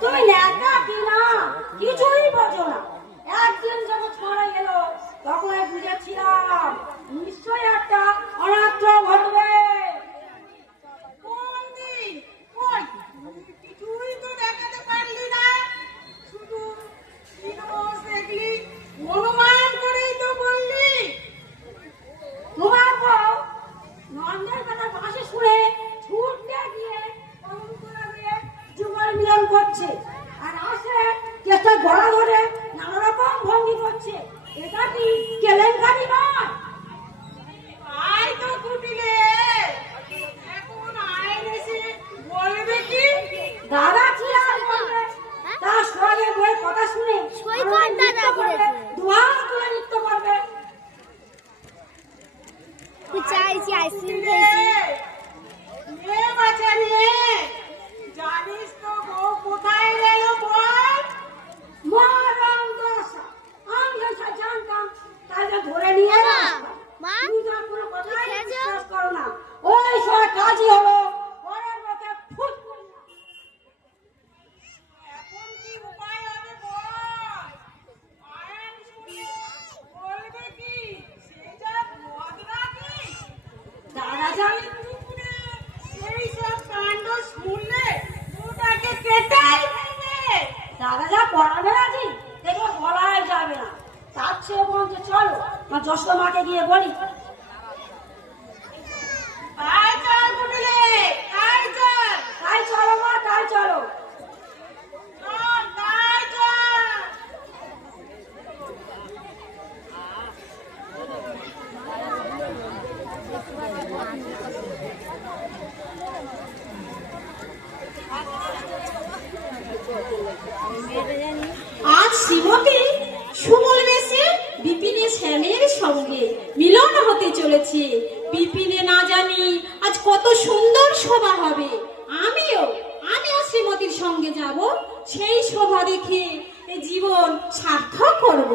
তুমি ন্যাকা কি না কিছুই বোঝো না। একদিন যখন ছড়া গেল তখন আমি বুঝেছিলাম নিশ্চয়ই একটা অনাত্ম ঘটবে। কোন দিন? কই কিছুই তো দেখাতে পারলি না, শুধু দেখলি অনুমান করেই তো বললি। তোমার বউ নন্দের কথা পাশে শুনে ছুটতে গিয়ে যুগল মিলন করছে আর আসে কেসটা গড়া ধরে নানা রকম ভঙ্গি করছে। এটা কি কেলেঙ্কারি নয়? আয় তো কুটিলে, এখন আইন এসে বলবে কি? দাদা কি আর বলবে? তার সঙ্গে বই কথা শুনে দুয়ার তুলে নৃত্য করবে। চাইছি আইসক্রিম মেয়ে বাচ্চা নিয়ে জানিস তো বউ কোথায় গেল বল? মরণ দশা আমি যা জানতাম তাহলে ধরে নিয়ে আসতাম। মা তুমি তো আর কোনো কথাই খেয়ে যাও। বিশ্বাস করো না। ওই সব কাজই হলো পরের মধ্যে ফুট করলাম। এখন কি উপায় হবে বল? আয়ন শুনে বলবে কি? সে যা বদরাগী। দাদা জান সেই সব কাণ্ড শুনলে ওটাকে কেটেই ফেলবে। দাদা যা পড়াবে রাজি দেখো বলাই যাবে না। তার চেয়ে বলছে চলো মা যশোদা মাকে গিয়ে বলি। আয় চল কুটিলে, আয় চল, তাই চলো মা তাই চলো। চল, তাই চল। আজ শ্রীমতী সুমল বেশে বিপিনে শ্যামের সঙ্গে মিলন হতে চলেছে। বিপিনে না জানি আজ কত সুন্দর শোভা হবে। আমিও শ্রীমতীর সঙ্গে যাব, সেই শোভা দেখে এ জীবন সার্থক করব।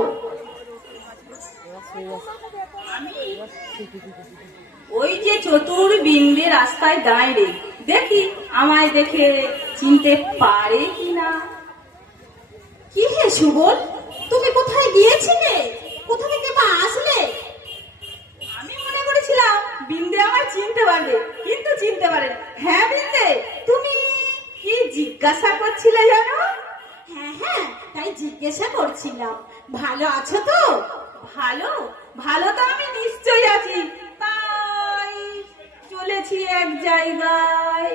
ওই যে চতুর বিন্দে রাস্তায় দাঁড়িয়ে দেখি আমায় দেখে চিনতে পারে কিনা। কি হে সুবল, তুমি কোথায় গিয়েছিলে? কোথা থেকে বা আসলে? আমি মনে করেছিলাম বিন্দে আমায় চিনতে পারবে, কিন্তু চিনতে পারে। হ্যাঁ বিন্দে, তুমি কি জিজ্ঞাসা করছিলে জানো? হ্যাঁ হ্যাঁ, তাই জিজ্ঞাসা করছিলাম ভালো আছো তো? ভালো ভালো তো আমি নিশ্চয়ই আছি, তাই চলেছি এক জায়গায়।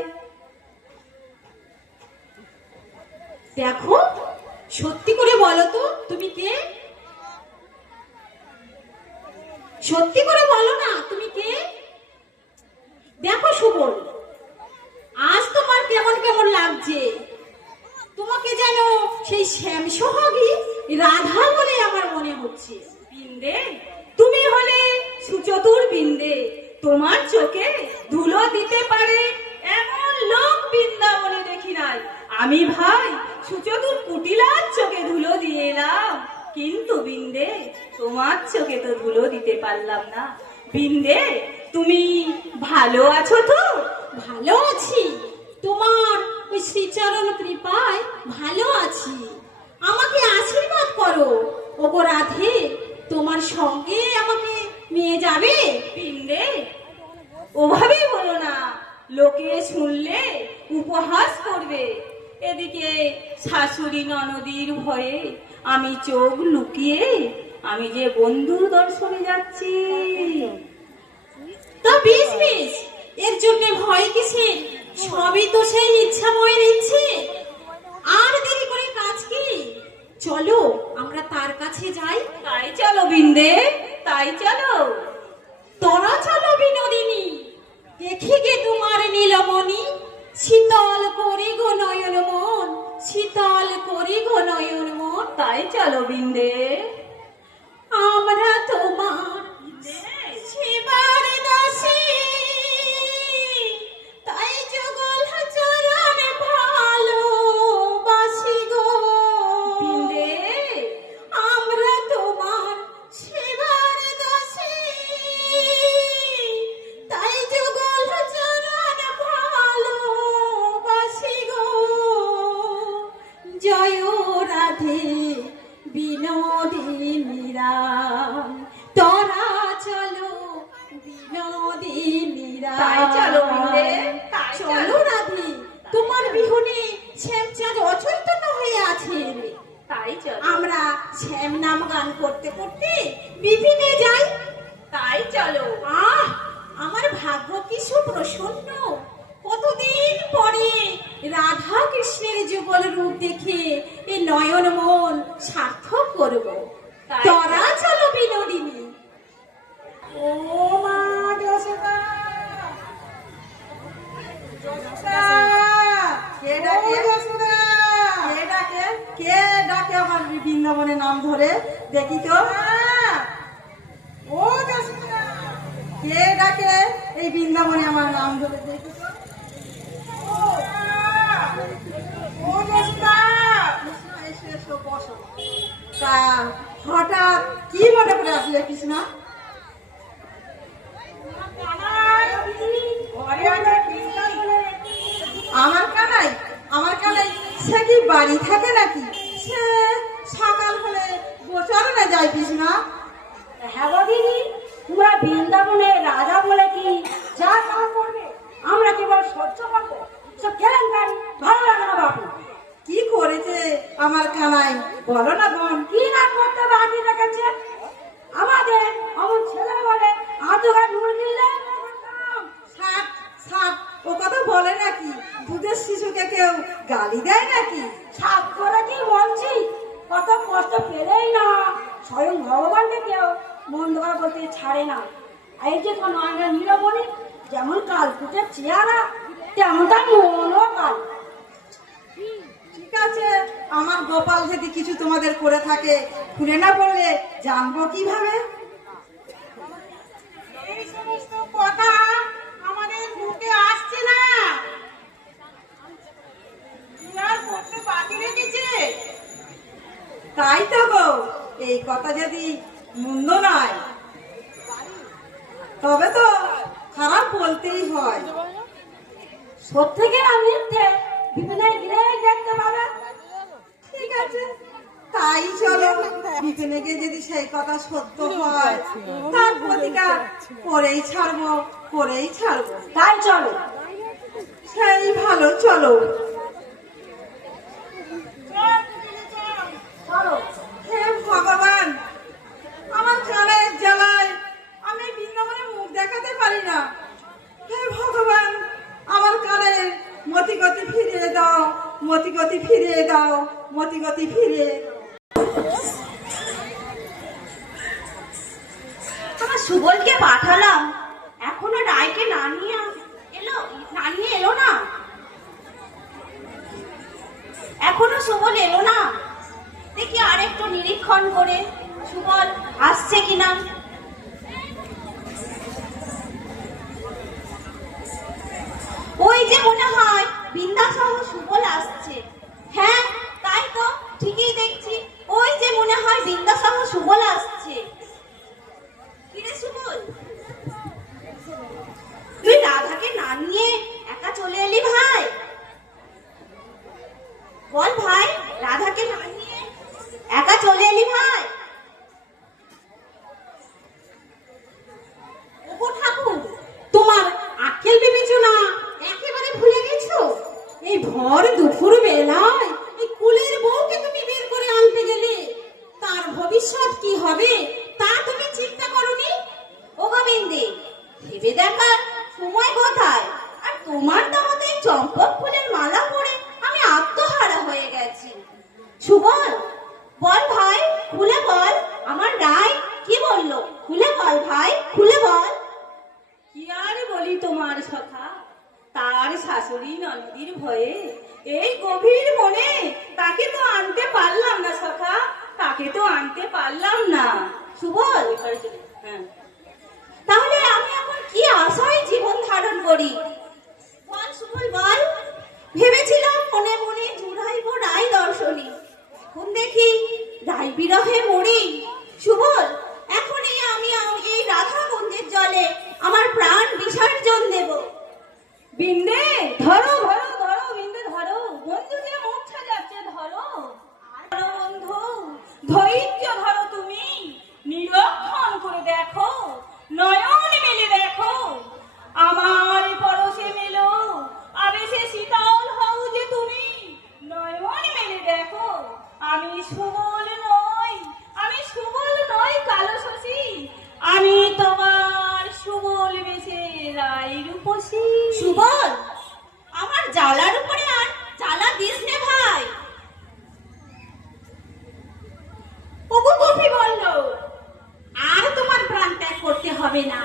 দেখো সত্যি করে বলো তো তুমি কে? সত্যি করে বলো না তুমি কে? দেখো সুবল, আজ তোমার কেমন কেমন লাগছে। তোমাকে যেন সেই শ্যাম সোহাগী রাধা বলে আমার মনে হচ্ছে। বিন্দে, তুমি হলে সুচতুর বিন্দে। তোমার চোখে ধুলো দিতে পারে এমন লোক বৃন্দাবনে দেখি নাই। আমি ভাই সুচতুর কুটিলার চোখে ধুলো দিয়ে এলাম, কিন্তু বিন্দে তোমার চোখে তো ধুলো দিতে পারলাম না। বিন্দে, তুমি ভালো আছো তো? ভালো আছি, তোমার ওই শ্রীচরণ কৃপায় ভালো আছি। আমাকে আশীর্বাদ করো ওগো রাধে, তোমার সঙ্গে আমাকে নিয়ে যাবে? বিন্দে, ওভাবেই বলো না, লোকে শুনলে উপহাস করবে। এদিকে শাশুড়ি ননদির ভয়ে আমি চোখ লুকিয়ে আমি যে বন্ধুর দর্শনে যাচ্ছি। তা বেশ বেশ, এর জন্য ভয় কিসের? সবই তো সেই ইচ্ছাময় ইচ্ছে। আর দেরি করে কাজ কি? চলো আমরা তার কাছে যাই। তাই চলো বিন্দে, তাই চলো। তোরা চলো বিনোদিনী, দেখি গে তোমার নীলমণি, শীতল করে গো নয়ন মন, শীতল করে গো নয়ন মন। তাই চলো বিন্দে। আমরা তোমার সেবার দাসী, তাই যুগল চরণ ভালোবাসি গো বিন্দে, আমরা তোমার সেবার দাসী, তাই যুগল চরণ ভালোবাসি গো। জয় রাধে বিনোদিনী রাম, তোরা চলো বিনোদিনী রাম। তাই চলো বিন্দে, তাই চলো রাধে, তোমার বিহুনে শ্যামচাঁদ অচৈতন্য হয়ে আছেন। তাই চলো। আমরা শ্যাম নাম গান করতে করতে বিপিনে যাই। তাই চলো। আহ, আমার ভাগ্য কি সুপ্রসন্ন, কতদিন পরে রাধা কৃষ্ণের যুগল রূপ দেখে এই নয়ন মন সার্থক করব। তাই তোরা চলো বিনোদিনী। ও মা যশোদা, যশোদা, কে ডাকে? ও যশোদা, কে ডাকে? কে ডাকে আমার বৃন্দাবনের নাম ধরে? দেখি তো। ও যশোদা, কে ডাকে এই বৃন্দাবনে আমার নাম ধরে? দেখি তো। ও যশোদা, এসো, এসো, বসো। তা হঠাৎ কি মনে করে আসলে কৃষ্ণা? ঘরে আছে কৃষ্ণা বলে। আমার কানাই, আমার কানাই সে কি বাড়ি থাকে নাকি? সে সকাল হলে গোচরণে যায় কৃষ্ণা। হ্যাঁ গো দিদি, তোমরা বৃন্দাবনে রাজা বলে কি যা তা করবে, আমরা কেবল সহ্য করবো। সব কেলেঙ্কারি ভালো লাগে না বাবু। কি করেছে আমার কানাই বলো না বোন? কি না করতে বাকি রেখেছে আমাদের? আমার ছেলে বলে আধুঘাট মুরগি ষাট ষাট ও কথা বলে নাকি? দুধের শিশুকে কেউ গালি দেয় নাকি? সাত করে কি বলছি, কত কষ্ট পেলেই না স্বয়ং ভগবানকে কেউ মন্দ করে বলতে ছাড়ে না। এই যে তোমার নয়না নীলমণি, যেমন কালকুটের চেহারা তেমন তার মনও কাল। ঠিক আছে, আমার গোপাল যদি কিছু তোমাদের করে থাকে খুলে না বললে জানবো কিভাবে? এই সমস্ত কথা আমাদের মুখে আসছে না। কি আর করতে বাকি রেখেছে? তাই তো গো, এই কথা যদি মন্দ নয় তবে তো খারাপ বলতেই হয়। সত্যি না মিথ্যে বিপিনে গিয়ে দেখতে পাবে। ঠিক আছে, তাই চলো। বিপিনেকে যদি সেই কথা সত্য হয় তার প্রতিকার করেই ছাড়বো, করেই ছাড়বো। তাই চলো। সেই ভালো, চলো। চল বিপিনে চল। চলো। হে ভগবান, আমার কানের জ্বালায় আমি বৃন্দাবনে মুখ দেখাতে পারি না। হে ভগবান, আমার কানের মতিগতি ফিরিয়ে দাও, মতিগতি ফিরিয়ে দাও, মতিগতি ফিরিয়ে দাও। আমার সুবলকে পাঠালাম, এখনো রায়কে না নিয়ে এলো না। এখনো সুবল এলো না। দেখি আর একটু নিরীক্ষণ করে সুবল আসছে কিনা। ওই যে মনে হয় বিন্দাসহ সুবল আসছে। হ্যাঁ তাই তো, ঠিকই দেখছি। ওই যে মনে হয় বিন্দাসহ সুবল আসছে। কিরে সুবল, তুই রাধাকে না নিয়ে একা চলে এলি ভাই? বল ভাই, রাধাকে না নিয়ে একা চলে এলি ভাই? ভয়ে এই গভীর মনে তাকে তো আনতে পারলাম না সখা, তাকে তো আনতে পারলাম না। সুবল, হ্যাঁ, তাহলে আমি এখন কি আশায় জীবন ধারণ করি? বল সুবল বল। ভেবেছিলাম মনে মনে জুড়াইব রায় দর্শনী, এখন দেখি রায় বিরহে মরি। সুবল, এখনই আমি এই রাধাকুঞ্জের জলে আমার প্রাণ বিসর্জন দেব। বিন্দে ধরো ধরো ধরো, বিন্দে ধরো, বন্ধু যে মূর্ছা যাচ্ছে, ধরো ধরো বন্ধু, ধৈর্য ধরো তুমি, নিরক্ষণ করে দেখো, নয়ন মেলে দেখো, আমার পরশে মেলো আবেশে শীতল হও যে তুমি, নয়ন মেলে দেখো, আমি সুবল নই, আমি সুবল নই কালো শশী, আমি তোমার সুবল বেশে রাই রূপসী। সুবল, আমার জ্বালার উপরে আর জ্বালা দিস নে ভাই। ওগো কফি বলল, আর তোমার প্রাণ ত্যাগ করতে হবে না,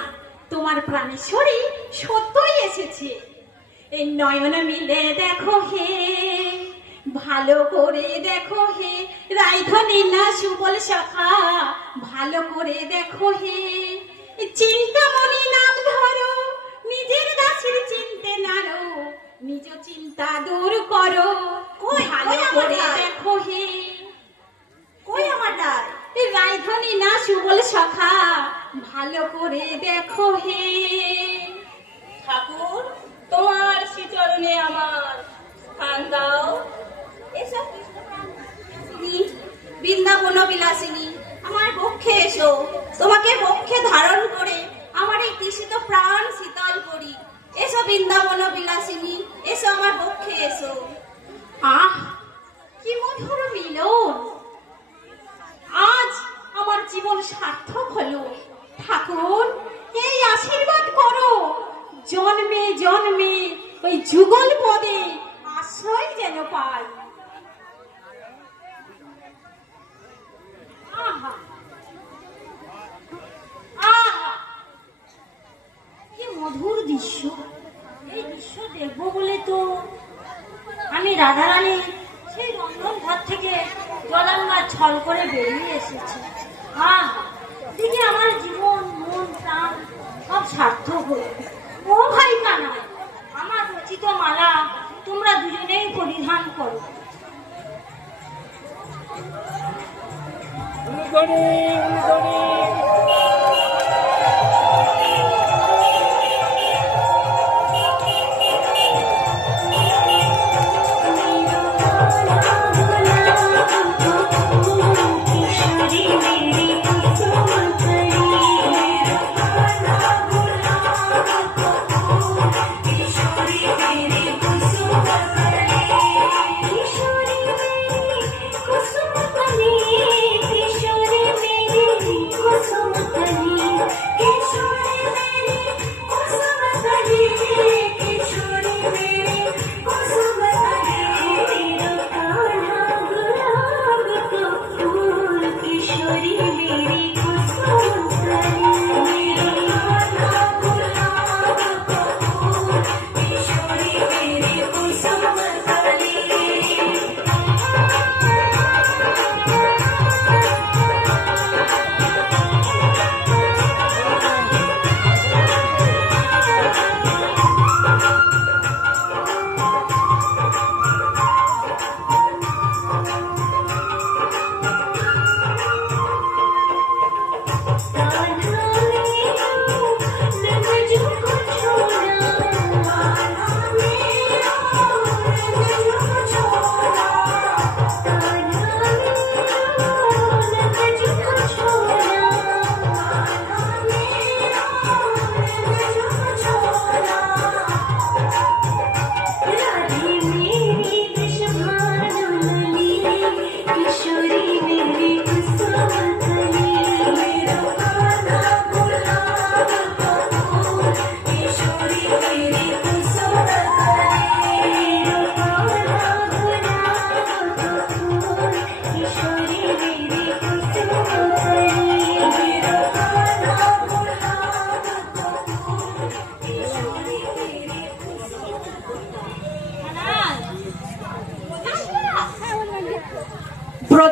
তোমার প্রাণেশ্বরী সত্যই এসেছে। এই নয়ন মিলে দেখো হে, ভালো করে দেখো হে, রাইধনী না সুবল সখা, ভালো করে দেখো হে, চিন্তামণি নাম ধরো, নিজের দাসের চিনতে নারো, নিজ চিন্তা দূর করো, ভালো করে দেখো হে। কই আমার ডাক? রাইধনী না সুবল সখা, ভালো করে দেখো হে। ঠাকুর, তোমার শ্রীচরণে আমার স্থান দাও। এসো বৃন্দাবন বিলাসিনী, আমার বক্ষে এসো, তোমাকে বক্ষে ধারণ করে আমার এই তৃষিত প্রাণ শীতল করি। এসো বৃন্দাবন বিলাসিনী, এসো আমার বক্ষে এসো। আহ, কি মধুর মিলন! আজ আমার জীবন সার্থক হলো। ঠাকুর, এই আশীর্বাদ করো, জন্মে জন্মে ওই যুগল পদে আশ্রয় যেন পাই। আহা আহা, কি মধুর দৃশ্য! এই দৃশ্য দেখবো বলে তো আমি রাধারানী সেই রন্ধন ঘর থেকে জলাঙ্গা ছল করে বেরিয়ে এসেছি। দেখি আমার জীবন মন প্রাণ সব সার্থক হলো। ও ভাই কানা, আমার রচিত মালা তোমরা দুজনেই পরিধান করো। Thank you.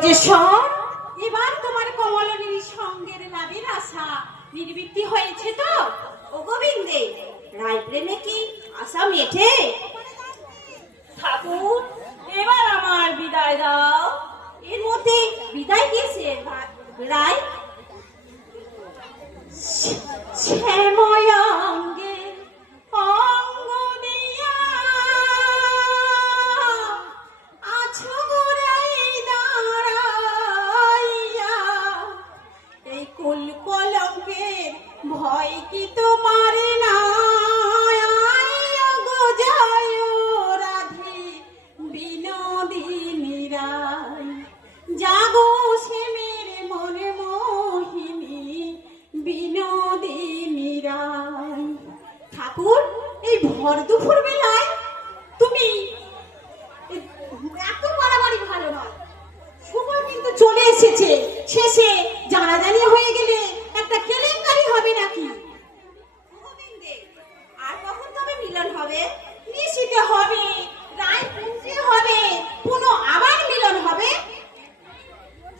ব্রজেশ্বর, এবার তোমার কমলিনীর সঙ্গের লাভের আশা নির্বৃত্তি হয়েছে তো? ও গোবিন্দে, রায় প্রেমে কি আশা মেঠে? ঠাকুর, এবার আমার বিদায় দাও। এর মধ্যে বিদায় দিয়েছে রায়। শ্যাময়াঙ্গে অঙ্গ দিয়া আছো গোরাই দাঁড়াইয়া, এই কুল কলঙ্কের ভয় কি তোমার নাই? গো জয় রাধে বিনোদিনী রায়, জাগো শ্যামের মনে মোহিনী বিনোদিনী রায়। ঠাকুর, এই ভর দুপুর বেলায় তুমি এত বাড়াবাড়ি ভালো নয়। সময় কিন্তু চলে এসেছে, শেষে জানাজানি হয়ে গেলে একটা কেলেঙ্কারি হবে নাকি? গোবিন্দে, আর কখন তবে মিলন হবে? নিশ্চিত হবে, রায় পুঁজে হবে, পুনঃ আবার মিলন হবে।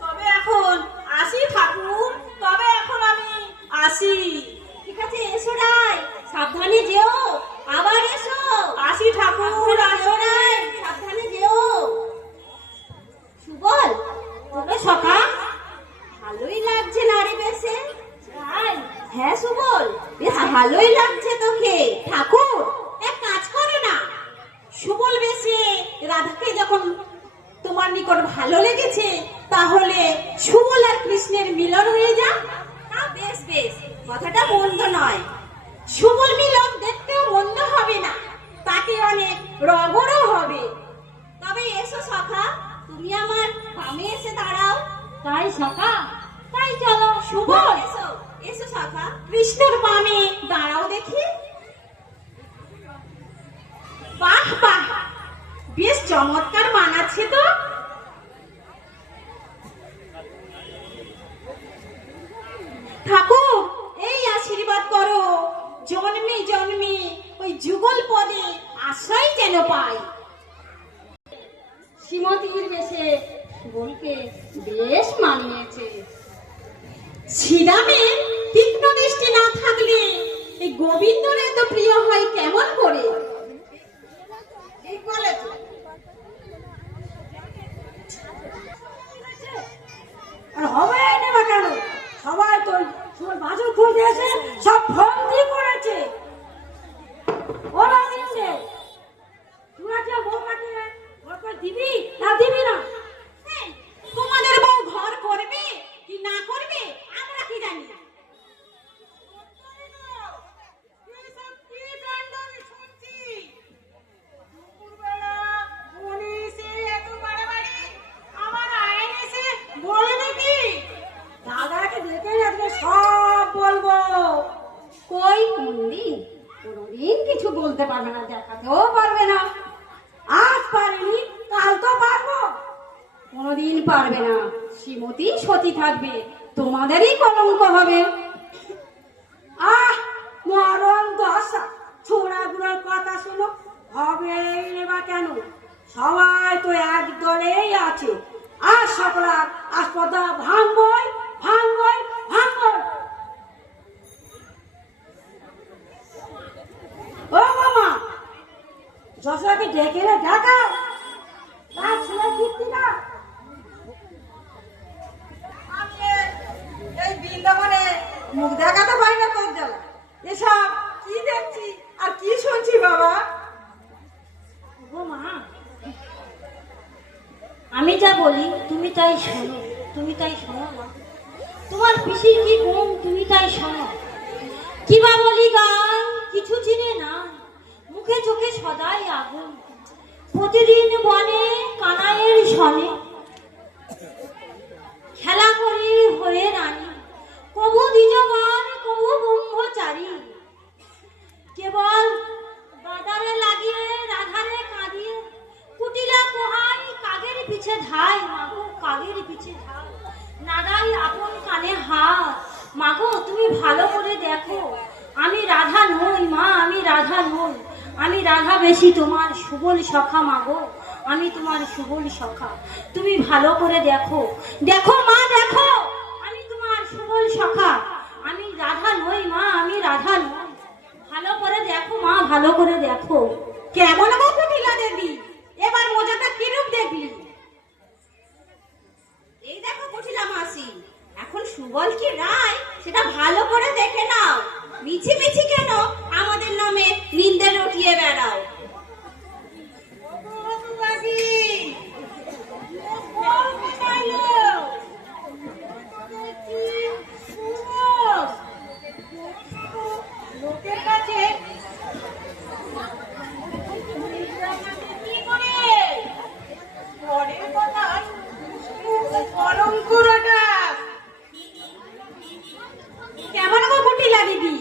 তবে এখন আসি ঠাকুর, তবে এখন আমি আসি। ঠিক আছে, এসো রায়, সাবধানে যেও, আবার এসো। আসি ঠাকুর, এসো আসি। রায়, সাবধানে যেও। সুবল, তোকে সকা ভালোই লাগছে নারী বেশে। হ্যাঁ সুবল, বেশ ভালোই লাগছে তোকে। ঠাকুর, এক কাজ করো না, সুবল বেশে রাধাকে যখন তোমার নিকট ভালো লেগেছে, তাহলে সুবল আর কৃষ্ণের মিলন হয়ে যাক। বেশ বেশ, কথাটা মন্দ নয়। সুবল মিলন দেখতেও মন্দ হবে না, তাতে অনেক রগরও হবে। তবে এসো সখা, তুমি আমার বামে এসে দাঁড়াও। তাই সখা, তাই চলো। সুবল, এসো এসো সখা। কৃষ্ণের বামে দাঁড়াও দেখি। বাহ বাহ, বেশ চমৎকার মানাচ্ছে তো। ঠাকুর, এই আশীর্বাদ করো, জন্মে জন্মে ওই যুগল পদে আশ্রয় যেন পাই। শ্রীমতীর বেশে সুবলকে বেশ মানিয়েছে। শ্রীরামের তীক্ষ্ণ দৃষ্টি না থাকলে এই গোবিন্দর এত প্রিয় হয় কেমন করে? ঠিক বলেছ। আর হবে নেবা কেন? সবাই তো তোমার বাজু ফুল দিয়েছে, সব ফোন দিয়ে করেছে। ওরা দিচ্ছে, তোরা যে বৌমাকে ঘর করে দিবি না দিবি না? হ্যাঁ, তোমাদের বউ ঘর করবে কি না করবে আমরা কি জানি? এসব কি কাণ্ড আমি শুনছি? দুপুরবেলা উনি এসে এত বাড়াবাড়ি, আমার আইন এসে বলবে কি? দাদাকে ডেকে আজকে সব বলবো। কই কোনদিন কোনদিন কিছু বলতে পারবে না, দেখাতেও পারবে না। আজ পারিনি, কাল তো পারবো। কোনদিন পারবে না। শ্রীমতী সতী থাকবে, তোমাদেরই কলঙ্ক হবে। মরণ দশা, ছোড়া গুড়ার কথা শোনো, হবেই নেবা কেন? সবাই তো এক দলেই আছে। আর সকলা আসপদা ভাঙবই ভাঙবই ভাঙবই। ও মামা, যশোদাকে ডেকে না ডাকাও, তার ছেলে কীর্তি না। আমি এই বৃন্দাবনে মুখ দেখাতে পারি না তোর জ্বালা। এসব কি দেখছি আর কি শুনছি বাবা? ও মা, আমি যা বলি তুমি তাই শোনো, তুমি তাই শোনো মা। তোমার পিসির কি গুণ তুমি তাই শোনো। কিবা বলি গান কিছু চিনে না, মুখে চোখে সদাই আগুন। প্রতিদিন বনে কানাইয়ের সনে খেলা করি হয়ে রানী, কবু দ্বিজগান কবু ব্রহ্মচারী। কেবল বাজারে লাগিয়ে রাধারে কাঁদিয়ে কুটিলা কোহাই কাগের পিছে ধাই। মাগো কাগের পিছে ধাই, নাগাই আপন কানে হাত। মাগো তুমি ভালো করে দেখো, আমি রাধা নই মা, আমি রাধা নই। আমি রাধা বেশি তোমার সুবল সখা। মাগো আমি তোমার সুবল সখা। তুমি ভালো করে দেখো, দেখো মা দেখো, আমি তোমার সুবল সখা। আমি রাধা নই মা, আমি রাধা নই। ভালো করে দেখো মা, ভালো করে দেখো। কেমন গো কুটিলা দেবী, এবার মজাটা কিরূপ দেখলি? এই দেখো কুটিলা মাসি, এখন সুবল কি রায় সেটা ভালো করে দেখে নাও। মিছি মিছি কেন আমাদের নামে নিন্দে রটিয়ে বেড়াও? লোকের কাছে কি করে পরের কথায় কলঙ্ক রটা। কেমন গো কুটিলা দিদি,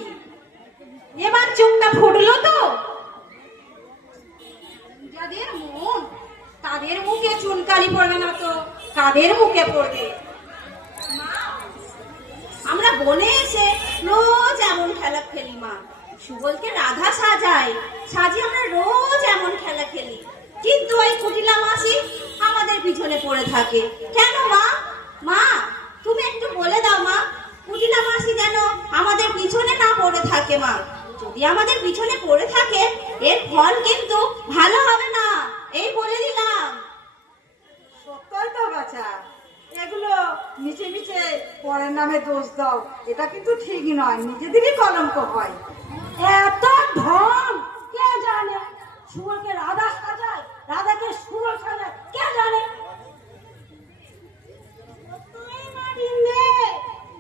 এবার চোখটা ফুটলো তো? যাদের মন তাদের মুখে চুনকালি পড়বে না তো কাদের মুখে পড়বে? মা, আমরা বনে এসে রোজ এমন খেলা খেলি মা। সুবলকে রাধা সাজাই, সাজিয়ে আমরা রোজ এমন খেলা খেলি, কিন্তু ওই কুটিলা মাসি আমাদের পিছনে পড়ে থাকে কেন মা? মা, তুমি একটু বলে দাও মা, কুটিলা মাসি যেন আমাদের পিছনে না পড়ে থাকে মা। যদি আমাদের পিছনে পড়ে থাকে এর ফল কিন্তু ভালো হবে না, এই বলে দিলাম। সত্যই তো বাছা, এগুলো মিছে মিছে পরের নামে দোষ দাও, এটা কিন্তু ঠিক নয়, নিজেদেরই কলঙ্ক হয়। এত ঢং কে জানে? সুবলকে রাধা সাজায়, রাধাকে সুবল সাজায়, কে জানে? তুই মা বিন্দে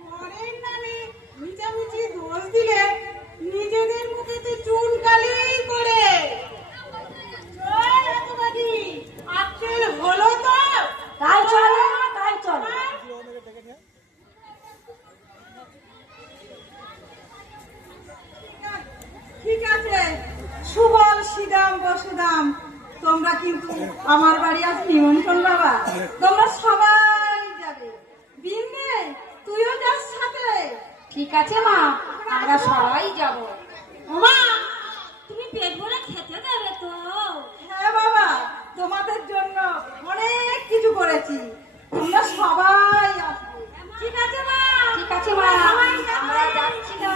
পরের নামে মিছামিছি দোষ দিলে নিজেদের মুখেতে চুন কালি করে। চল এতবাদি আক্কেল হলো তো? তাই চলে না, তাই চলে। ঠিক আছে, সুবল, শ্রীদাম, বসুদাম, তোমরা কিন্তু আমার বাড়ি আজ নিমন্ত্রণ বাবা, তোমরা সবাই যাবে। বিন্দে, তুইও যাস সাথে? ঠিক আছে মা, আমরা সবাই যাব। মা, তুমি পেট ভরে খেতে দেবে তো? হ্যাঁ বাবা, তোমাদের জন্য অনেক কিছু করেছি, তোমরা সবাই আসবে। ঠিক আছে মা, ঠিক আছে মা, আমরা যাচ্ছি না।